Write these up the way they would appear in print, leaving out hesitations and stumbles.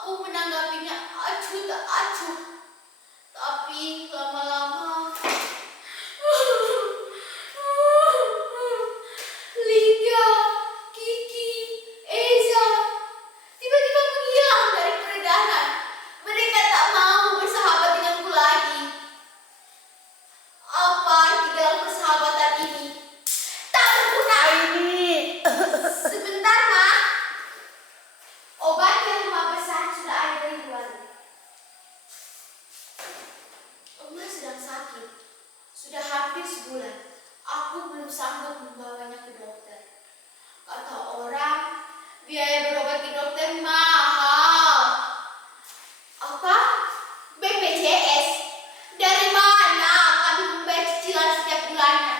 Aku menanggapinya acuh tak acuh. Tapi lama-lama Lingga, Kiki, Eza tiba-tiba menghilang dari peredaran. Mereka tak mau bersahabat denganku lagi. Apa arti dalam persahabatan ini? Tak berguna. Ini. Sebentar, Ma. Obat yang Mama pesan sudah ada dari luar. Oma sedang sakit. Sudah hampir sebulan. Aku belum sanggup membawanya ke dokter. Kata orang, biaya berobat ke dokter mahal. Apa? BPJS? Dari mana kami membayar cicilan setiap bulannya?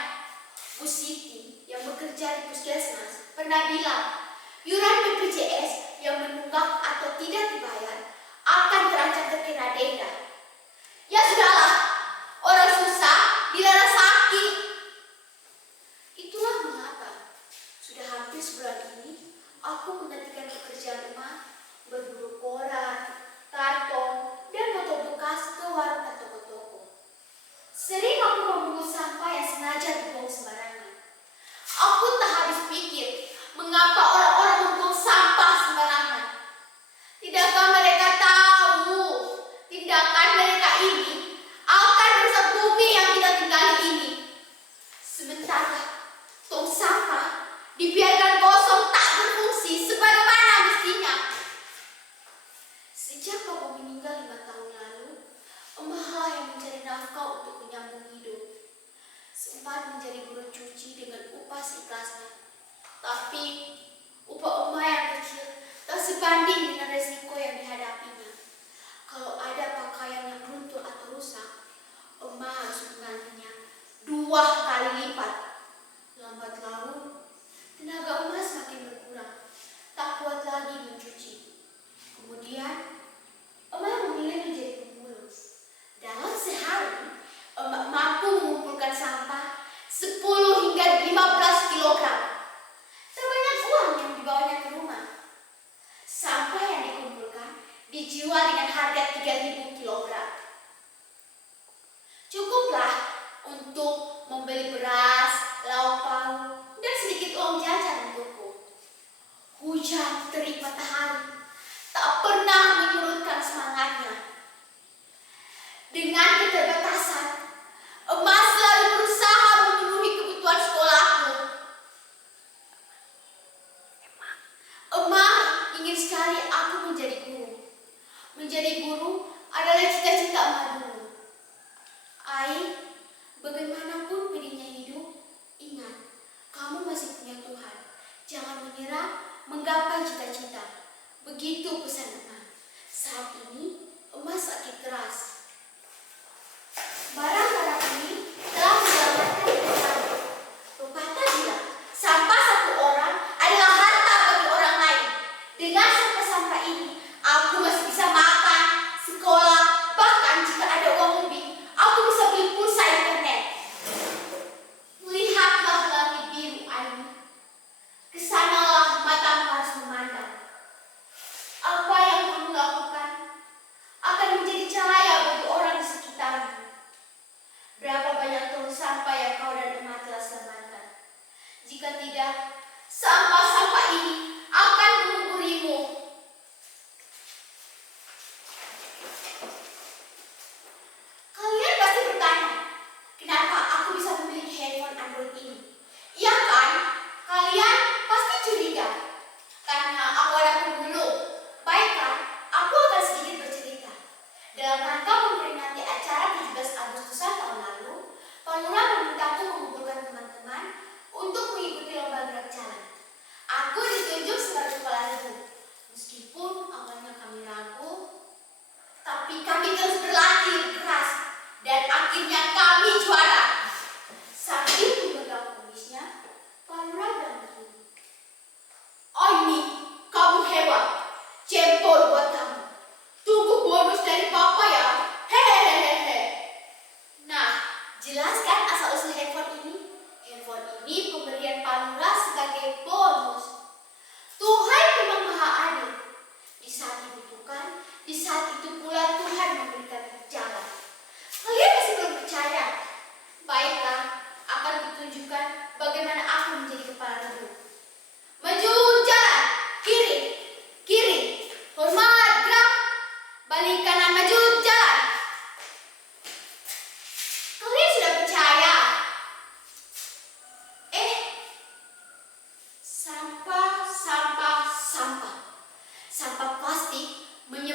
Bu Siti yang bekerja di puskesmas pernah bilang, iuran BPJS yang menunggak atau tidak dibayar akan terancam terkena denda. Ya sudahlah, orang susah dilarang sakit. Itulah mengapa sudah hampir sebulan ini aku menghentikan pekerjaan emak berburu koran, karton, dan botol bekas ke warung atau toko-toko. Sering aku memungut sampah yang sengaja dibuang sembarangan. Aku tak habis pikir mengapa orang-orang membuang sampah sembarangan. Tidakkah mereka tahu tindakan mereka ini akan merusak bumi yang kita tinggali ini? Sementara tong sampah dibiarkan kosong tak berfungsi sebagaimana mestinya. Sejak Papa meninggal 5 tahun lalu, emaklah yang mencari nafkah untuk menyambung hidup. Sempat menjadi buruh cuci dengan upah seikhlasnya. Tapi upah emak yang kecil tak sebanding dengan resiko yang dihadapinya. Kalau ada pakaian yang runtuh atau rusak, emak harus menggantinya 2 kali lipat. Lambat laun, tenaga emak semakin berkurang. Tak kuat lagi mencuci. Kemudian, emak memilih menjadi pemulung. Dalam sehari, emak mampu mengumpulkan sampah 10 hingga 15 kilogram. Terbanyak uang yang dibawanya ke rumah. Sampah yang dikumpulkan dijual dengan harga 3.000 kilogram. Cukuplah untuk membeli beras, lauk pauk, dan sedikit uang jajan untukku. Hujan, terik, matahari tak pernah menyurutkan semangatnya. Dengan keterbatasan, emak selalu berusaha memenuhi kebutuhan sekolahku. Emak ingin sekali aku menjadi guru. Menjadi guru adalah cita-cita emak dulu. Ai, bagaimanapun pedihnya hidup, ingat, kamu masih punya Tuhan. Jangan menyerah menggapai cita-cita. Begitu pesan emak. Saat ini, emak sakit keras. Barang-barang ini telah menyelamatkan hidup saya. Pepatah bilang, sampah satu orang adalah harta bagi orang lain. Dengan sampah-sampah ini, aku masih bisa makan, sekolah, bahkan jika ada uang lebih, aku bisa beli pulsa internet. Lihatlah langit biru Aini. Kesanalah matamu harus memandang. Apa yang kamu lakukan akan menjadi cahaya bagi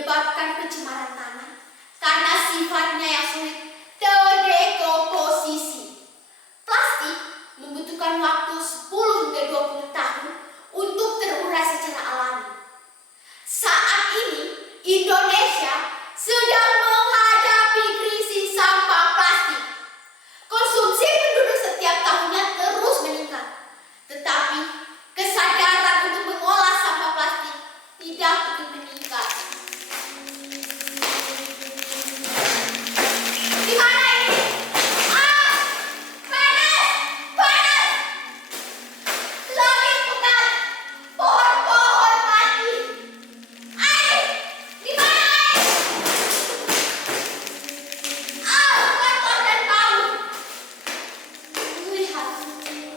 menyebabkan pencemaran tanah karena sifatnya yang sulit terdekomposisi. Plastik membutuhkan waktu 10 hingga 20 tahun untuk terurai secara alami. Saat ini Indonesia sedang menghadapi krisis sampah plastik. Konsumsi penduduk setiap tahunnya terus meningkat, tetapi kesadaran untuk mengolah sampah plastik tidak begitu meningkat. Di mana ini? Panas! Panas! Langit pekat! Pohon-pohon mati! Air! Di mana air? Kotor dan bau! Lihat,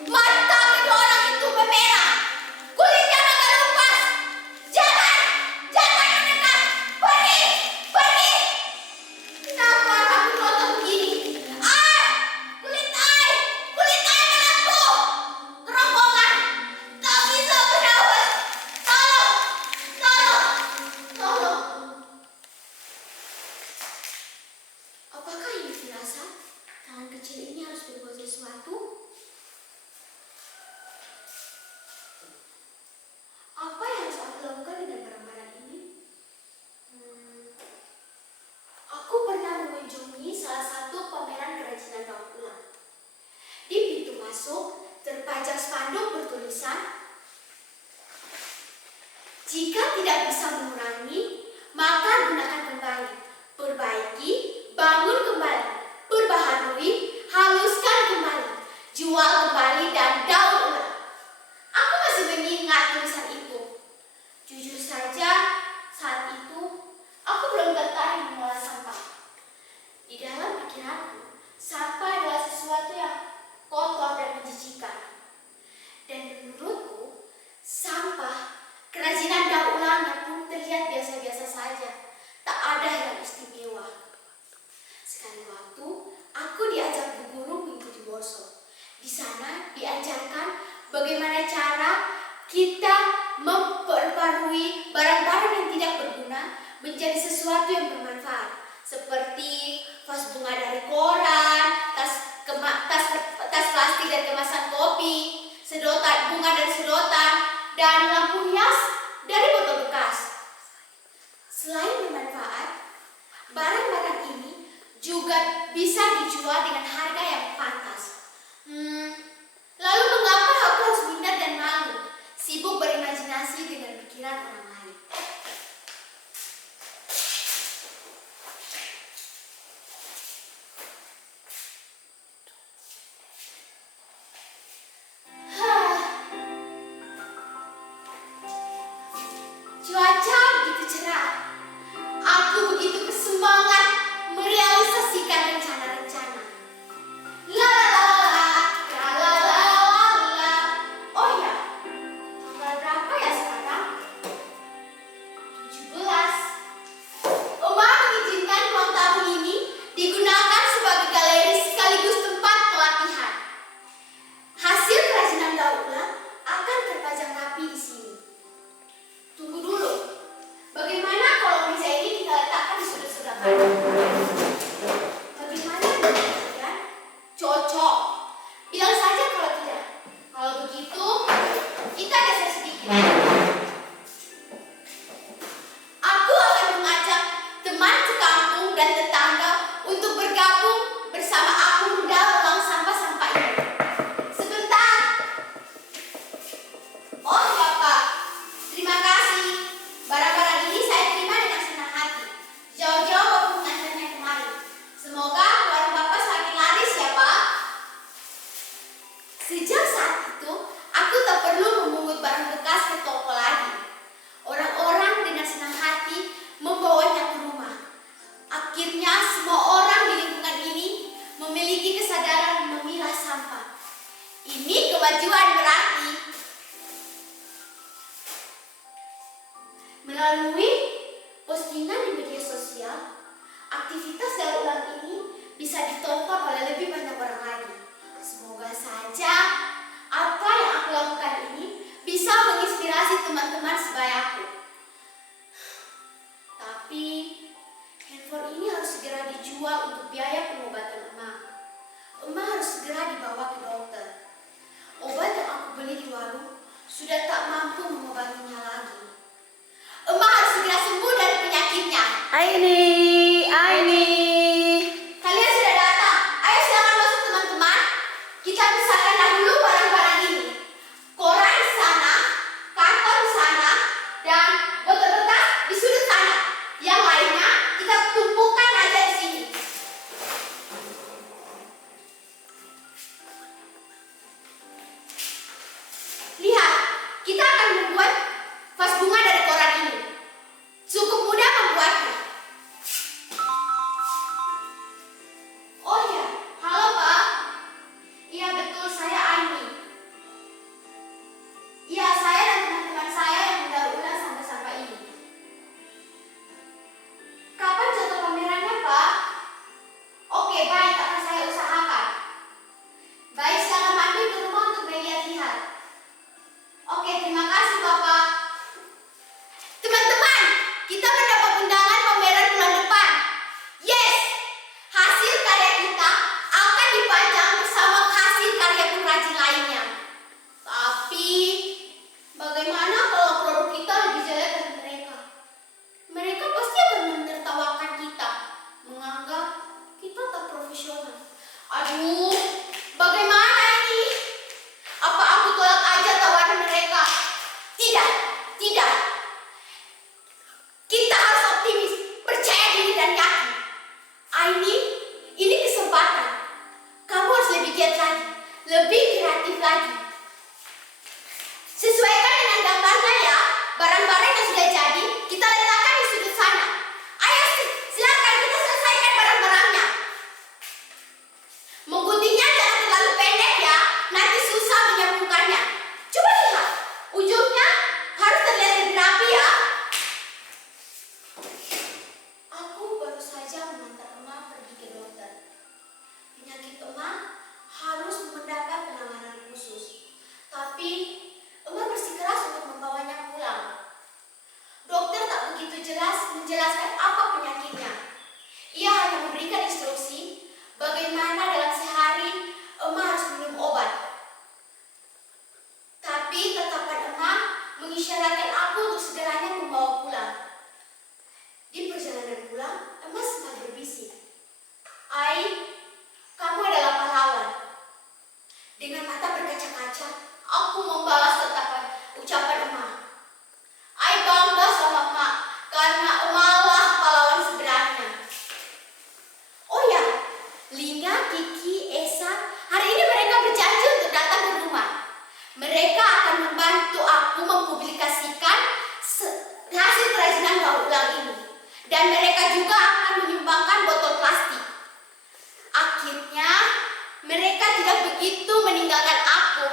mata kedua orang itu memerah. Kulitnya mengelupas. Jangan mendekat. Pergi, pergi. Kenapa aku kotor begini? Kulit air melepuh. Kerongkongan, tak bisa bernafas. Tolong. Apakah ini firasat? Tangan kecil ini harus berbuat sesuatu? Apa yang harus aku lakukan dengan barang-barang ini? Aku pernah mengunjungi salah satu pameran kerajinan daur ulang. Di pintu masuk terpajang spanduk bertulisan, "Jika tidak bisa mengurangi, maka gunakan kembali. Perbaiki, bangun kembali. Perbaharui, haluskan kembali. Jual kembali dan daur ulang." Aku masih mengingat tulisan itu. Jujur saja, saat itu aku belum tertarik mengolah sampah. Di dalam pikiranku, sampah adalah sesuatu yang kotor dan menjijikan. Dan menurutku, sampah kerajinan daur ulangnya pun terlihat biasa-biasa saja. Tak ada yang istimewa. Sekali waktu, aku diajak Bu Guru mengikuti workshop. Di sana diajarkan bagaimana cara kita memperbarui barang-barang yang tidak berguna menjadi sesuatu yang bermanfaat, seperti vas bunga dari koran, tas plastik dari kemasan kopi, sedotan bunga dari sedotan, dan lampu hias dari botol bekas. Selain bermanfaat, barang-barang ini juga bisa dijual dengan harga yang pantas. Lalu mengapa aku harus minder dan malu, sibuk berimajinasi dengan pikiran orang lain? Cuaca begitu cerah. Aku begitu bersemangat merealisasikan rencana-rencana. La la la la la la la. Oh ya, tanggal berapa ya sekarang? 17. Oma mengizinkan ruang tamu ini digunakan sebagai galeri sekaligus tempat pelatihan. Hasil kerajinan daur ulang akan terpajang rapi di sini. Tunggu dulu. Bagaimana kalau meja ini kita letakkan di sudut-sudut kanan? Bagaimana dengan kalian? Cocok. Bilang saja kalau tidak. Kalau begitu, kita geser sedikit. Aku akan mengajak teman sekampung dan tetangga untuk bergabung bersama aku dalam ruang sampah-sampah ini. Sebentar. Oh ya Pak, terima kasih. Barang-barang ini saya terima dengan senang hati. Jauh-jauh aku mengantarnya kemari. Semoga warung Bapak semakin laris ya Pak. Sejak saat itu, aku tak perlu memungut barang bekas ke toko lagi. Orang-orang dengan senang hati membawanya ke rumah. Akhirnya semua orang di lingkungan ini memiliki kesadaran memilah sampah. Ini kemajuan berarti. Melalui postingan di media sosial, aktivitas daur ulang ini bisa ditonton oleh lebih banyak orang lagi. Semoga saja apa yang aku lakukan ini bisa menginspirasi teman-teman sebayaku. Tapi untuk biaya pengobatan Emma. Emma harus segera dibawa ke dokter. Obat yang aku beli di warung sudah tak mampu mengobatinya lagi. Emma harus segera sembuh dari penyakitnya. Aini. Kalian sudah datang. Ayo silakan masuk teman-teman. Kita pisahkan dahulu barang-barang ini. Koran di sana, karton di sana, dan botol bekas di sudut sana. Yang lainnya kita tumpukan aja di sini. Lihat, kita akan membuat vas bunga dari koran ini. Cukup mudah membuatnya. Oh ya, halo Pak. Iya betul, saya Aini. Iya, saya dan teman-teman saya yang mendaur ulang sampah-sampah ini. Kapan jadwal pamerannya, Pak? Oke, baik, akan saya usahakan. Baik, silakan mampir ke rumah untuk melihat-lihat. Oke, terima kasih, Bapak. Teman-teman, kita mendapat undangan pameran bulan depan. Yes! Hasil karya kita akan dipajang bersama hasil karya pengrajin lainnya. Tapi, bagaimana kalau produk kita lebih jelek dari mereka? Mereka pasti akan menertawakan kita, menganggap kita tak profesional. Aduh, bagaimana ini? Apa aku tolak aja tawaran mereka? Tidak, tidak. Kita harus optimis, percaya diri dan yakin. Aini, ini kesempatan. Kamu harus lebih giat lagi, lebih kreatif lagi. Sesuaikan dengan gambarnya ya. Barang-barang yang sudah jadi, kita letakkan di sudut sana. Ayo, silakan kita selesaikan barang-barangnya. Mengguntingnya jangan terlalu pendek ya, nanti susah menyambungkannya. Coba lihat, ujungnya harus terlihat lebih rapi ya. Aku baru saja mengantar Emma pergi ke dokter. Penyakit Emma harus mendapat penanganan khusus. Tapi Emma bersikeras untuk membawanya pulang. Dokter tak begitu jelas menjelaskan apa penyakitnya. Ia hanya memberikan instruksi bagaimana dalam sehari Emma harus minum obat. Tapi tetapan Emma mengisyaratkan aku untuk segalanya membawa pulang. Di perjalanan pulang, Emma sempat berbisik. Ai, kamu adalah pahlawan. Dengan mata berkaca-kaca, aku membalas tatapan ucapan Emma. Ai bangga sama Emma, karena Emma lah pahlawan sebenarnya. Oh ya, Lina, Kiki, Esa, hari ini mereka berjanji untuk datang ke rumah. Mereka akan membantu aku mempublikasikan hasil kerajinan daur ulang ini. Dan mereka juga akan menyumbangkan botol plastik. Akhirnya, mereka tidak begitu meninggalkan aku.